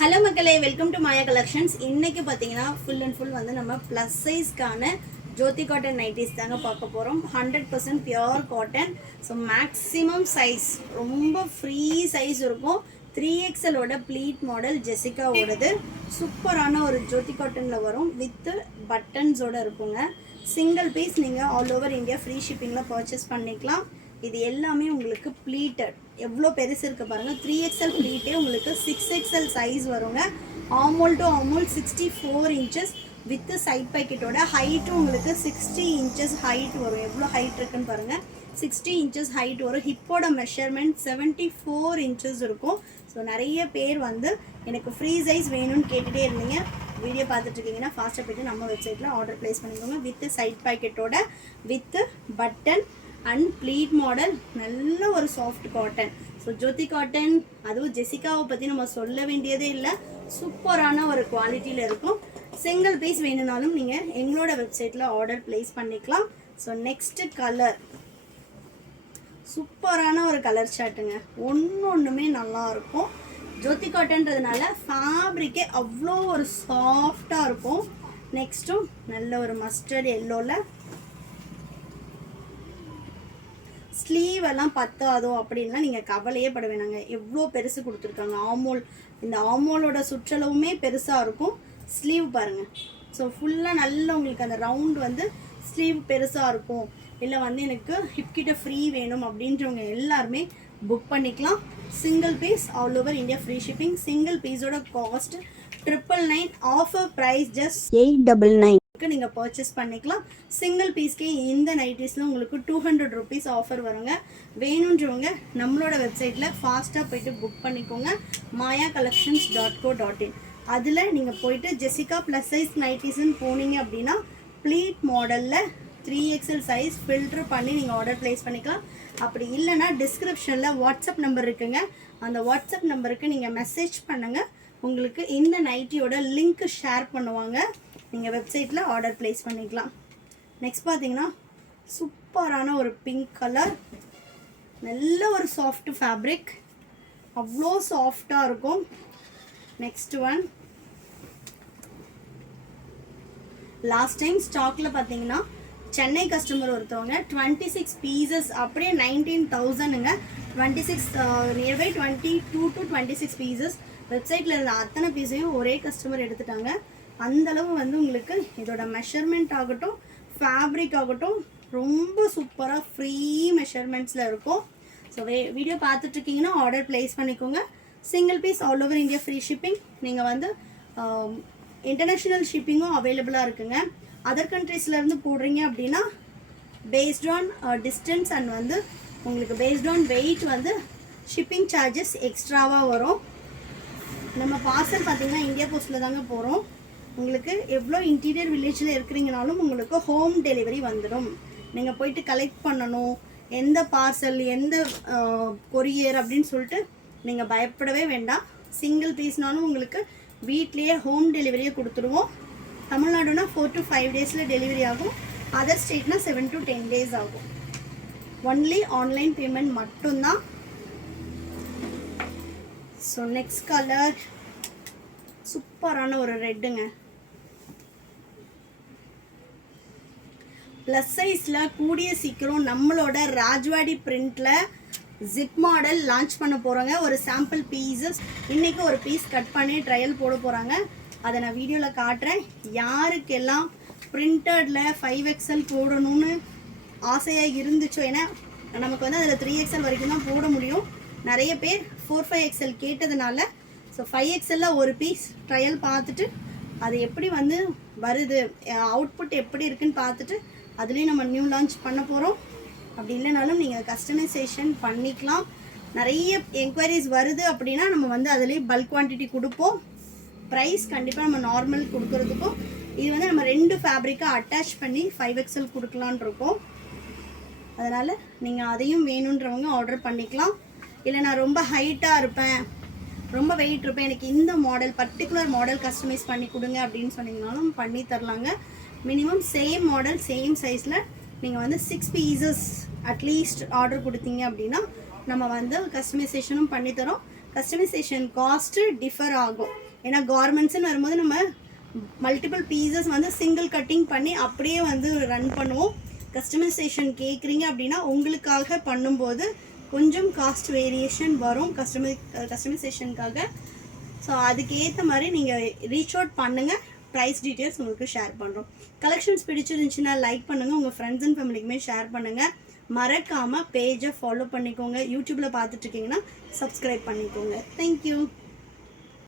Hello மக்களே, welcome to Maya collections. இன்னைக்கு பார்த்தீங்கன்னா ஃபுல் அண்ட் ஃபுல் வந்து நம்ம ப்ளஸ் சைஸ்க்கான ஜோதி காட்டன் நைட்டிஸ் தாங்க பார்க்க போகிறோம். 100% pure cotton. So maximum size ரொம்ப ஃப்ரீ சைஸ் இருக்கும். 3XL ப்ளீட் மாடல் ஜெசிகாவோடது சூப்பரான ஒரு ஜோதி காட்டனில் வரும். வித் பட்டன்ஸோடு இருக்குங்க. சிங்கிள் பீஸ் நீங்கள் ஆல் ஓவர் இந்தியா ஃப்ரீ ஷிப்பிங்கில் பர்ச்சேஸ் பண்ணிக்கலாம். இது எல்லாமே உங்களுக்கு ப்ளீட்டட். எவ்வளோ பெருசு இருக்குது பாருங்கள். 3XL ப்ளீட்டே உங்களுக்கு 6XL சைஸ் வருங்க. ஆமோல் டு ஆமோல் 64 inches வித் சைட் பாக்கெட்டோட. ஹைட்டும் உங்களுக்கு 60 inches ஹைட் வரும். எவ்வளோ ஹைட் இருக்குன்னு பாருங்கள். 60 inches ஹைட் வரும். ஹிப்போட மெஷர்மெண்ட் 74 inches இருக்கும். ஸோ நிறைய பேர் வந்து எனக்கு ஃப்ரீ சைஸ் வேணும்னு கேட்டுகிட்டே இருந்தீங்க. வீடியோ பார்த்துட்டு இருக்கீங்கன்னா ஃபாஸ்ட்டாக போய்ட்டு நம்ம வெப்சைட்டில் ஆர்டர் ப்ளேஸ் பண்ணிக்கோங்க. வித் சைட் பாக்கெட்டோட, with button and pleat model. நல்ல ஒரு soft cotton. So Jyothi cotton, அதுவும் ஜெசிகாவை பற்றி நம்ம சொல்ல வேண்டியதே இல்லை. சூப்பரான ஒரு குவாலிட்டியில் இருக்கும். சிங்கிள் பீஸ் வேணும்னாலும் நீங்கள் எங்களோட வெப்சைட்டில் ஆர்டர் ப்ளேஸ் பண்ணிக்கலாம். ஸோ நெக்ஸ்ட்டு கலர், சூப்பரான ஒரு கலர் சார்ட்டுங்க. ஒன்றுமே நல்லாயிருக்கும். ஜோதி காட்டன்றதுனால ஃபேப்ரிக்கே அவ்வளோ ஒரு சாஃப்டாக இருக்கும். நெக்ஸ்ட்டும் நல்ல ஒரு மஸ்டர்ட் எல்லோவில். ஸ்லீவ் எல்லாம் பத்தாதோ அப்படின்லாம் நீங்கள் கவலையே பட வேணாங்க. எவ்வளோ பெருசு கொடுத்துருக்காங்க. ஆமோல், இந்த ஆமோலோட சுற்றளவுமே பெருசாக இருக்கும். ஸ்லீவ் பாருங்கள். ஸோ ஃபுல்லாக நல்ல உங்களுக்கு அந்த ரவுண்ட் வந்து ஸ்லீவ் பெருசாக இருக்கும். இல்லை வந்து எனக்கு ஹிப்கிட்ட ஃப்ரீ வேணும் அப்படின்றவங்க எல்லாருமே புக் பண்ணிக்கலாம். Single piece all over India free shipping. Single பீஸோட காஸ்ட் 999. ஆஃபர் ப்ரைஸ் ஜஸ்ட் 899 நீங்கள் பர்ச்சேஸ் பண்ணிக்கலாம். சிங்கிள் பீஸ்க்கே இந்த நைட்டிஸில் உங்களுக்கு 200 rupees ஆஃபர் வருங்க. வேணுன்றவங்க நம்மளோட வெப்சைட்டில் ஃபாஸ்ட்டாக போய்ட்டு புக் பண்ணிக்கோங்க. mayacollections.co.in. அதில் நீங்கள் போயிட்டு ஜெசிகா ப்ளஸ் சைஸ் நைட்டிஸ்ன்னு போனீங்க அப்படின்னா ப்ளீட் மாடலில் 3XL சைஸ் ஃபில்ட்ரு பண்ணி நீங்கள் ஆர்டர் ப்ளேஸ் பண்ணிக்கலாம். அப்படி இல்லைன்னா டிஸ்கிரிப்ஷனில் வாட்ஸ்அப் நம்பர் இருக்குங்க. அந்த வாட்ஸ்அப் நம்பருக்கு நீங்கள் மெசேஜ் பண்ணுங்கள். உங்களுக்கு இந்த நைட்டியோட லிங்க் ஷேர் பண்ணுவாங்க. நீங்கள் வெப்சைட்டில் ஆர்டர் ப்ளேஸ் பண்ணிக்கலாம். நெக்ஸ்ட் பார்த்தீங்கன்னா சூப்பரான ஒரு பிங்க் கலர். நல்ல ஒரு சாஃப்ட் ஃபேப்ரிக். அவ்வளோ சாஃப்டாக இருக்கும். நெக்ஸ்ட் ஒன், லாஸ்ட் டைம் ஸ்டாக்கில் பார்த்தீங்கன்னா சென்னை கஸ்டமர் ஒருத்தவங்க 26 பீசஸ் அப்படியே 19,000ங்க. 26 நியர்பை 22 to 26 பீசஸ். வெப்சைட்டில் இருந்த அத்தனை பீஸையும் ஒரே கஸ்டமர் எடுத்துட்டாங்க. அந்தளவு வந்து உங்களுக்கு இதோட மெஷர்மெண்ட் ஆகட்டும், ஃபேப்ரிக் ஆகட்டும் ரொம்ப சூப்பராக ஃப்ரீ மெஷர்மெண்ட்ஸில் இருக்கும். ஸோ வீடியோ பார்த்துட்ருக்கீங்கன்னா ஆர்டர் ப்ளேஸ் பண்ணிக்கோங்க. Single piece all over India free shipping. நீங்கள் வந்து இன்டர்நேஷ்னல் ஷிப்பிங்கும் அவைலபிளாக இருக்குங்க. அதர் கண்ட்ரீஸ்லேருந்து போடுறீங்க அப்படின்னா பேஸ்ட் ஆன் டிஸ்டன்ஸ் அண்ட் வந்து உங்களுக்கு பேஸ்ட் ஆன் வெயிட் வந்து ஷிப்பிங் சார்ஜஸ் எக்ஸ்ட்ராவாக வரும். நம்ம பார்சல் பார்த்திங்கன்னா இந்தியா போஸ்ட்டில் தாங்க போகிறோம். உங்களுக்கு எவ்வளோ இன்டீரியர் வில்லேஜில் இருக்கிறீங்கனாலும் உங்களுக்கு ஹோம் டெலிவரி வந்துடும். நீங்கள் போயிட்டு கலெக்ட் பண்ணணும். எந்த பார்சல், எந்த கொரியர் அப்படின்னு சொல்லிட்டு நீங்கள் பயப்படவே வேண்டாம். சிங்கிள் பீஸ்னாலும் உங்களுக்கு வீட்லேயே ஹோம் டெலிவரியை கொடுத்துருவோம். தமிழ்நாடுனா 4 to 5 டேஸில் டெலிவரி ஆகும். அதர் ஸ்டேட்னா 7 to 10 days ஆகும். ஒன்லி ஆன்லைன் பேமெண்ட் மட்டும்தான். ஸோ நெக்ஸ்ட் கலர் சூப்பரான ஒரு ரெட்டுங்க. ப்ளஸ் சைஸில் கூடிய சீக்கிரம் நம்மளோட ராஜ்வாடி பிரிண்டில் ஜிப் மாடல் லான்ச் பண்ண போகிறாங்க. ஒரு சாம்பிள் பீஸஸ் இன்றைக்கி ஒரு பீஸ் கட் பண்ணி ட்ரையல் போட போகிறாங்க. அதை நான் வீடியோவில் காட்டுறேன். யாருக்கெல்லாம் பிரிண்டடில் 5XL போடணும்னு ஆசையாக இருந்துச்சோ, ஏன்னா நமக்கு வந்து அதில் 3XL வரைக்கும் தான் போட முடியும். நிறைய பேர் 4-5XL கேட்டதுனால ஸோ 5XL ஒரு பீஸ் ட்ரையல் பார்த்துட்டு அது எப்படி வந்து வருது, அவுட்புட் எப்படி இருக்குன்னு பார்த்துட்டு அதுலேயும் நம்ம நியூ லான்ச் பண்ண போகிறோம். அப்படி இல்லைனாலும் நீங்கள் கஸ்டமைசேஷன் பண்ணிக்கலாம். நிறைய என்கொயரிஸ் வருது அப்படின்னா நம்ம வந்து அதுலேயே பல்க் குவான்டிட்டி கொடுப்போம். ப்ரைஸ் கண்டிப்பாக நம்ம நார்மல் கொடுக்குறதுக்கும் இது வந்து நம்ம 2 ஃபேப்ரிக்கை அட்டாச் பண்ணி 5XL கொடுக்கலான் இருக்கோம். அதனால் நீங்கள் அதையும் வேணுன்றவங்க ஆர்டர் பண்ணிக்கலாம். இல்லை நான் ரொம்ப ஹைட்டாக இருப்பேன், ரொம்ப வெயிட் இருப்பேன், எனக்கு இந்த மாடல் பர்டிகுலர் மாடல் கஸ்டமைஸ் பண்ணி கொடுங்க அப்படின்னு சொன்னீங்கனாலும் பண்ணி தரலாங்க. மினிமம் சேம் மாடல் சேம் சைஸில் நீங்கள் வந்து 6 பீசஸ் அட்லீஸ்ட் ஆர்டர் கொடுத்தீங்க அப்படின்னா நம்ம வந்து கஸ்டமைசேஷனும் பண்ணித்தரோம். கஸ்டமைசேஷன் காஸ்ட்டு டிஃபர் ஆகும். ஏன்னா கார்மெண்ட்ஸ்ன்னு வரும்போது நம்ம மல்டிபிள் பீசஸ் வந்து சிங்கிள் கட்டிங் பண்ணி அப்படியே வந்து ரன் பண்ணுவோம். கஸ்டமைசேஷன் கேட்குறீங்க அப்படின்னா உங்களுக்காக பண்ணும்போது கொஞ்சம் காஸ்ட் வேரியேஷன் வரும் கஸ்டமைசேஷனுக்காக. ஸோ அதுக்கேற்ற மாதிரி நீங்கள் ரீச் அவுட் பண்ணுங்கள். ப்ரைஸ் டீட்டெயில்ஸ் உங்களுக்கு ஷேர் பண்ணுறோம். கலெக்ஷன்ஸ் பிடிச்சிருந்துச்சுன்னா லைக் பண்ணுங்கள், உங்கள் ஃப்ரெண்ட்ஸ் அண்ட் ஃபேமிலிக்குமே ஷேர் பண்ணுங்கள். மறக்காமல் பேஜை ஃபாலோ பண்ணிக்கோங்க. யூடியூப்பில் பார்த்துட்ருக்கீங்கன்னா சப்ஸ்கிரைப் பண்ணிக்கோங்க. தேங்க்யூ.